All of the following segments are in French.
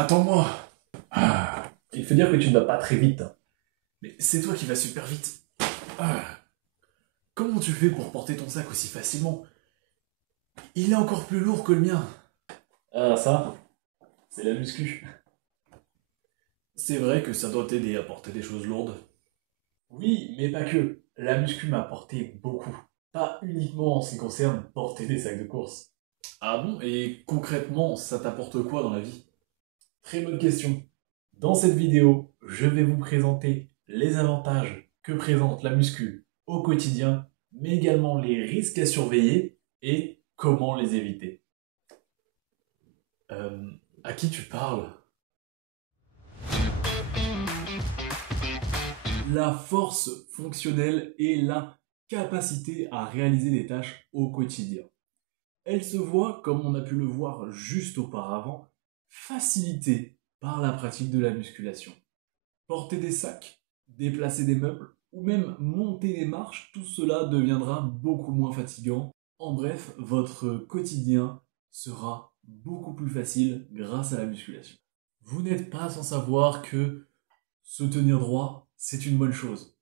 Attends-moi. Il faut dire que tu ne vas pas très vite. Mais c'est toi qui vas super vite. Ah. Comment tu fais pour porter ton sac aussi facilement? Il est encore plus lourd que le mien. Ah, ça, c'est la muscu. C'est vrai que ça doit t'aider à porter des choses lourdes. Oui, mais pas que. La muscu m'a apporté beaucoup. Pas uniquement en ce qui concerne porter des sacs de course. Ah bon? Et concrètement, ça t'apporte quoi dans la vie? Très bonne question. Dans cette vidéo, je vais vous présenter les avantages que présente la muscu au quotidien, mais également les risques à surveiller et comment les éviter. Euh, à qui tu parles? La force fonctionnelle est la capacité à réaliser des tâches au quotidien. Elle se voit, comme on a pu le voir juste auparavant, facilitée par la pratique de la musculation. Porter des sacs, déplacer des meubles ou même monter des marches, tout cela deviendra beaucoup moins fatigant. En bref, votre quotidien sera beaucoup plus facile grâce à la musculation. Vous n'êtes pas sans savoir que se tenir droit, c'est une bonne chose.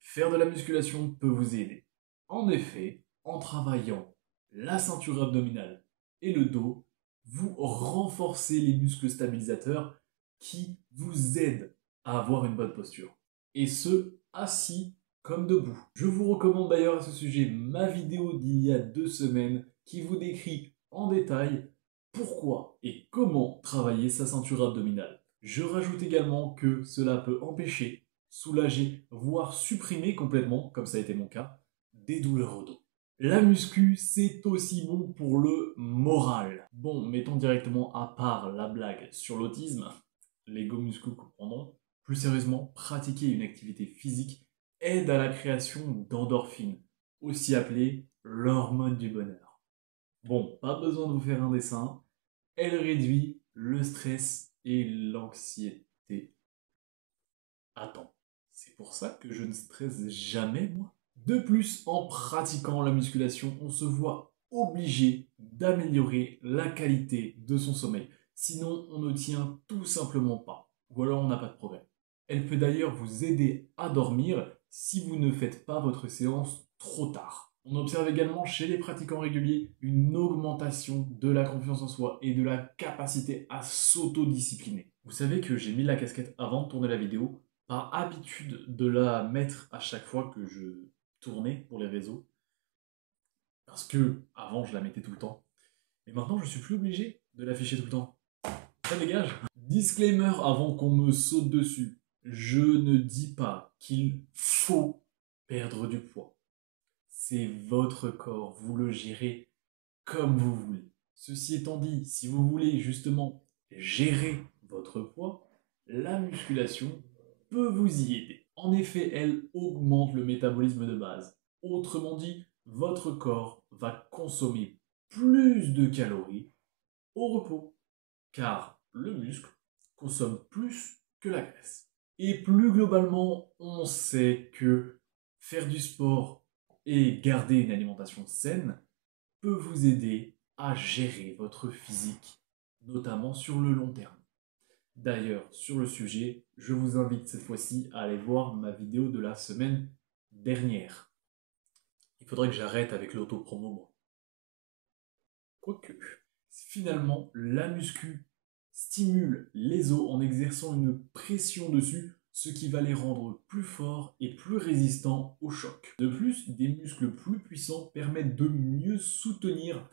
Faire de la musculation peut vous aider. En effet, en travaillant la ceinture abdominale et le dos, vous renforcez les muscles stabilisateurs qui vous aident à avoir une bonne posture. Et ce, assis comme debout. Je vous recommande d'ailleurs à ce sujet ma vidéo d'il y a 2 semaines qui vous décrit en détail pourquoi et comment travailler sa ceinture abdominale. Je rajoute également que cela peut empêcher, soulager, voire supprimer complètement, comme ça a été mon cas, des douleurs au dos. La muscu, c'est aussi bon pour le moral. Bon, mettons directement à part la blague sur l'autisme, les go muscu comprendront. Plus sérieusement, pratiquer une activité physique aide à la création d'endorphines, aussi appelée l'hormone du bonheur. Bon, pas besoin de vous faire un dessin, elle réduit le stress et l'anxiété. Attends, c'est pour ça que je ne stresse jamais, moi. De plus, en pratiquant la musculation, on se voit obligé d'améliorer la qualité de son sommeil. Sinon, on ne tient tout simplement pas. Ou alors on n'a pas de progrès. Elle peut d'ailleurs vous aider à dormir si vous ne faites pas votre séance trop tard. On observe également chez les pratiquants réguliers une augmentation de la confiance en soi et de la capacité à s'autodiscipliner. Vous savez que j'ai mis la casquette avant de tourner la vidéo par habitude de la mettre à chaque fois que je tournais pour les réseaux. Parce que avant je la mettais tout le temps. Mais maintenant je suis plus obligé de l'afficher tout le temps. Ça dégage. Disclaimer avant qu'on me saute dessus. Je ne dis pas qu'il faut perdre du poids. C'est votre corps, vous le gérez comme vous voulez. Ceci étant dit, si vous voulez justement gérer votre poids, la musculation peut vous y aider. En effet, elle augmente le métabolisme de base. Autrement dit, votre corps va consommer plus de calories au repos, car le muscle consomme plus que la graisse. Et plus globalement, on sait que faire du sport et garder une alimentation saine peut vous aider à gérer votre physique, notamment sur le long terme. D'ailleurs, sur le sujet, je vous invite cette fois-ci à aller voir ma vidéo de la semaine dernière. Il faudrait que j'arrête avec l'auto-promo, moi. Quoique, finalement, la muscu stimule les os en exerçant une pression dessus, ce qui va les rendre plus forts et plus résistants au choc. De plus, des muscles plus puissants permettent de mieux soutenir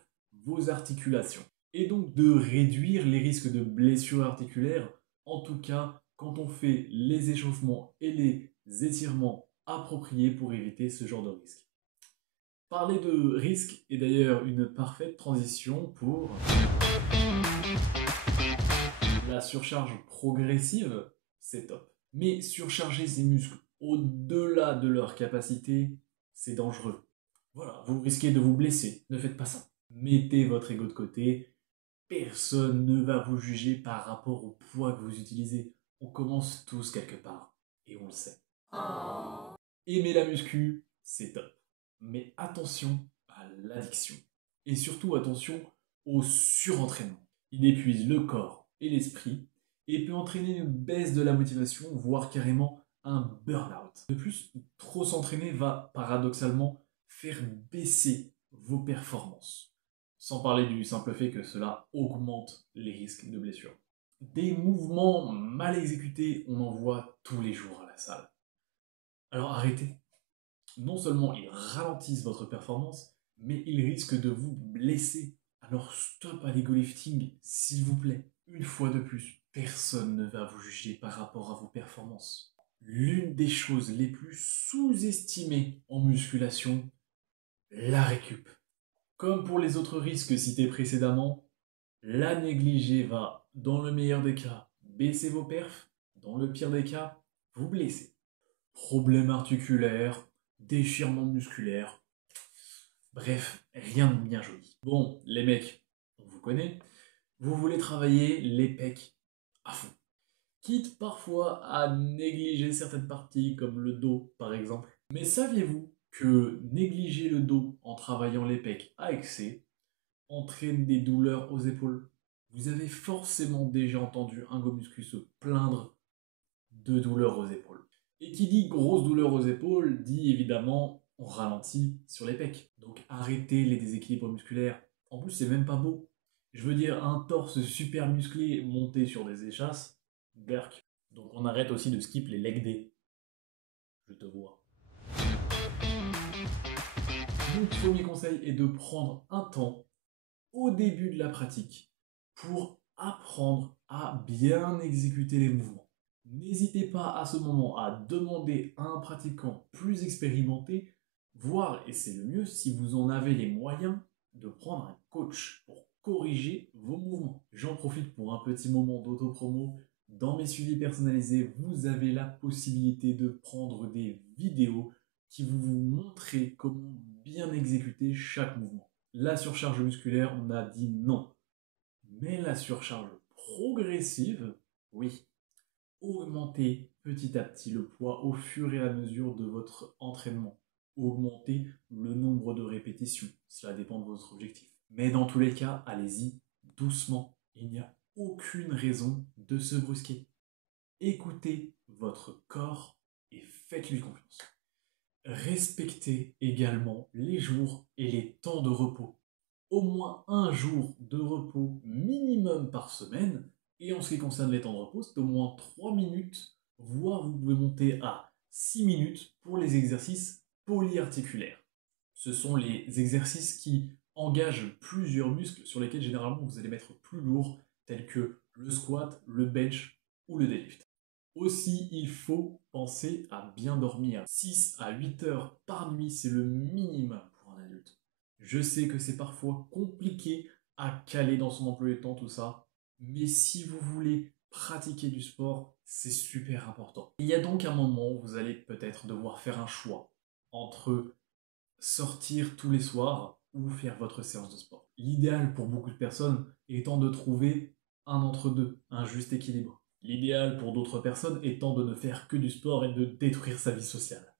vos articulations et donc de réduire les risques de blessures articulaires, en tout cas quand on fait les échauffements et les étirements appropriés pour éviter ce genre de risque. Parler de risque est d'ailleurs une parfaite transition pour la surcharge progressive, c'est top. Mais surcharger ses muscles au-delà de leur capacité, c'est dangereux. Voilà, vous risquez de vous blesser, ne faites pas ça. Mettez votre ego de côté, personne ne va vous juger par rapport au poids que vous utilisez. On commence tous quelque part, et on le sait. Aimer la muscu, c'est top. Mais attention à l'addiction. Et surtout attention au surentraînement. Il épuise le corps et l'esprit et peut entraîner une baisse de la motivation, voire carrément un burn-out. De plus, trop s'entraîner va paradoxalement faire baisser vos performances, sans parler du simple fait que cela augmente les risques de blessure. Des mouvements mal exécutés, on en voit tous les jours à la salle. Alors arrêtez. Non seulement ils ralentissent votre performance, mais ils risquent de vous blesser. Alors stop à l'ego lifting, s'il vous plaît. Une fois de plus, personne ne va vous juger par rapport à vos performances. L'une des choses les plus sous-estimées en musculation, la récup. Comme pour les autres risques cités précédemment, la négliger va, dans le meilleur des cas, baisser vos perfs, dans le pire des cas, vous blesser. Problèmes articulaires, déchirement musculaire, bref, rien de bien joli. Bon, les mecs, on vous connaît, vous voulez travailler les pecs à fond. Quitte parfois à négliger certaines parties comme le dos par exemple. Mais saviez-vous que négliger le dos en travaillant les pecs à excès entraîne des douleurs aux épaules? Vous avez forcément déjà entendu un go muscu se plaindre de douleurs aux épaules. Et qui dit grosse douleur aux épaules dit évidemment on ralentit sur les pecs. Donc arrêtez les déséquilibres musculaires. En plus c'est même pas beau. Je veux dire un torse super musclé monté sur des échasses, berk. Donc on arrête aussi de skip les leg day. Je te vois. Mon premier conseil est de prendre un temps au début de la pratique pour apprendre à bien exécuter les mouvements. N'hésitez pas à ce moment à demander à un pratiquant plus expérimenté, voire, et c'est le mieux, si vous en avez les moyens, de prendre un coach pour corriger vos mouvements. J'en profite pour un petit moment d'autopromo. Dans mes suivis personnalisés, vous avez la possibilité de prendre des vidéos qui vont vous montrer comment bien exécuter chaque mouvement. La surcharge musculaire, on a dit non. Mais la surcharge progressive, oui. Augmentez petit à petit le poids au fur et à mesure de votre entraînement. Augmentez le nombre de répétitions. Cela dépend de votre objectif. Mais dans tous les cas, allez-y doucement. Il n'y a aucune raison de se brusquer. Écoutez votre corps et faites-lui confiance. Respectez également les jours et les temps de repos. Au moins un jour de repos minimum par semaine. Et en ce qui concerne les temps de repos, c'est au moins 3 minutes, voire vous pouvez monter à 6 minutes pour les exercices polyarticulaires. Ce sont les exercices qui engagent plusieurs muscles sur lesquels généralement vous allez mettre plus lourd, tels que le squat, le bench ou le deadlift. Aussi, il faut penser à bien dormir. 6 à 8 heures par nuit, c'est le minimum pour un adulte. Je sais que c'est parfois compliqué à caler dans son emploi du temps tout ça, mais si vous voulez pratiquer du sport, c'est super important. Il y a donc un moment où vous allez peut-être devoir faire un choix entre sortir tous les soirs ou faire votre séance de sport. L'idéal pour beaucoup de personnes étant de trouver un entre-deux, un juste équilibre. L'idéal pour d'autres personnes étant de ne faire que du sport et de détruire sa vie sociale.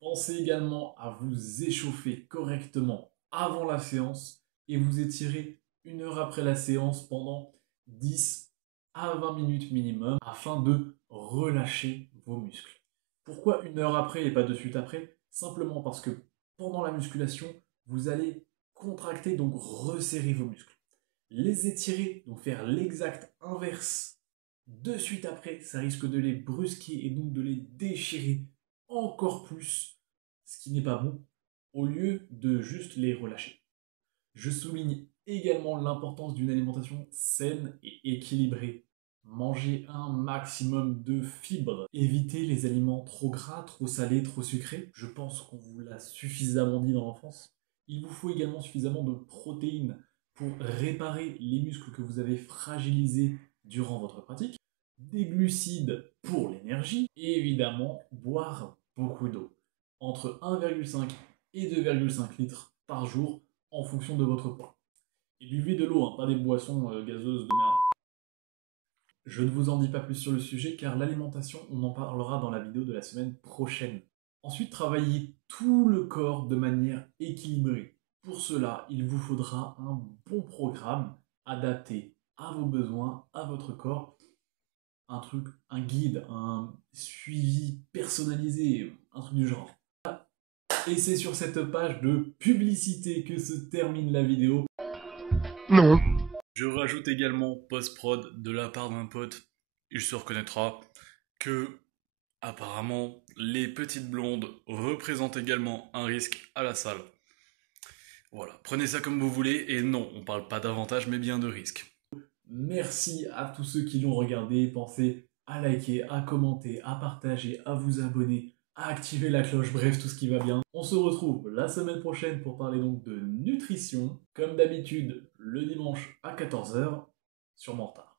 Pensez également à vous échauffer correctement avant la séance et vous étirer 1 heure après la séance pendant 10 à 20 minutes minimum afin de relâcher vos muscles. Pourquoi 1 heure après et pas de suite après? Simplement parce que pendant la musculation, vous allez contracter, donc resserrer vos muscles. Les étirer, donc faire l'exact inverse de suite après, ça risque de les brusquer et donc de les déchirer encore plus, ce qui n'est pas bon, au lieu de juste les relâcher. Je souligne également l'importance d'une alimentation saine et équilibrée. Mangez un maximum de fibres. Évitez les aliments trop gras, trop salés, trop sucrés. Je pense qu'on vous l'a suffisamment dit dans l'enfance. Il vous faut également suffisamment de protéines pour réparer les muscles que vous avez fragilisés durant votre pratique. Des glucides pour l'énergie. Et évidemment, boire beaucoup d'eau. Entre 1,5 et 2,5 litres par jour en fonction de votre poids. Et buvez de l'eau, hein, pas des boissons gazeuses de merde. Je ne vous en dis pas plus sur le sujet car l'alimentation, on en parlera dans la vidéo de la semaine prochaine. Ensuite, travaillez tout le corps de manière équilibrée. Pour cela, il vous faudra un bon programme adapté à vos besoins, à votre corps un truc, un guide, un suivi personnalisé, un truc du genre. Et c'est sur cette page de publicité que se termine la vidéo. Non. Je rajoute également post-prod de la part d'un pote. Il se reconnaîtra que, apparemment, les petites blondes représentent également un risque à la salle. Voilà, prenez ça comme vous voulez, et non, on parle pas d'avantage, mais bien de risque. Merci à tous ceux qui l'ont regardé. Pensez à liker, à commenter, à partager, à vous abonner, à activer la cloche, bref, tout ce qui va bien. On se retrouve la semaine prochaine pour parler donc de nutrition, comme d'habitude, le dimanche à 14 h sur Morta.